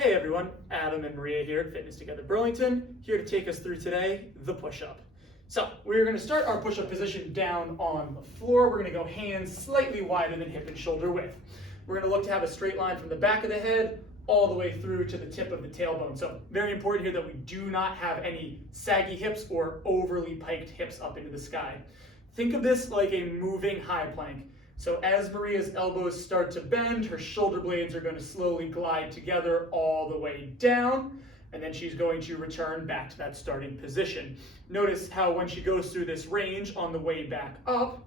Hey everyone, Adam and Maria here at Fitness Together Burlington, here to take us through today, the push-up. So we're going to start our push-up position down on the floor. We're going to go hands slightly wider than hip and shoulder width. We're going to look to have a straight line from the back of the head all the way through to the tip of the tailbone. So very important here that we do not have any saggy hips or overly piked hips up into the sky. Think of this like a moving high plank. So as Maria's elbows start to bend, her shoulder blades are going to slowly glide together all the way down, and then she's going to return back to that starting position. Notice how when she goes through this range on the way back up,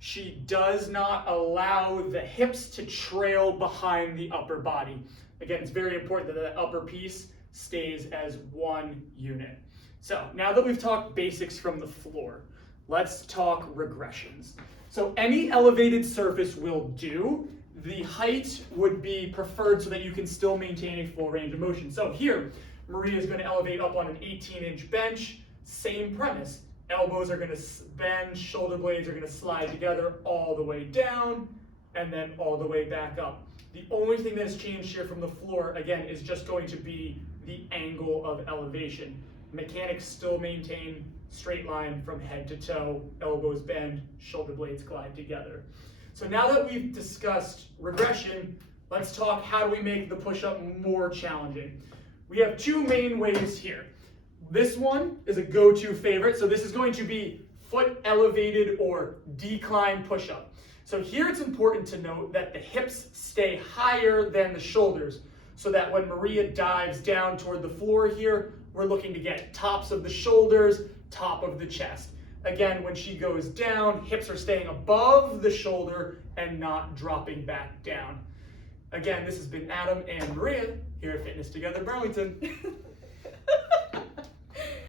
she does not allow the hips to trail behind the upper body. Again, it's very important that the upper piece stays as one unit. So now that we've talked basics from the floor, let's talk regressions. So any elevated surface will do. The height would be preferred so that you can still maintain a full range of motion. So here, Maria is going to elevate up on an 18-inch bench. Same premise. Elbows are going to bend, shoulder blades are going to slide together all the way down, and then all the way back up. The only thing that has changed here from the floor, again, is just going to be the angle of elevation. Mechanics still maintain straight line from head to toe, elbows bend, shoulder blades glide together. So now that we've discussed regression, let's talk how do we make the push-up more challenging. We have two main ways here. This one is a go-to favorite, so this is going to be foot elevated or decline push-up. So here it's important to note that the hips stay higher than the shoulders, so that when Maria dives down toward the floor here, we're looking to get tops of the shoulders, top of the chest. Again, when she goes down, hips are staying above the shoulder and not dropping back down. Again, this has been Adam and Maria here at Fitness Together Burlington.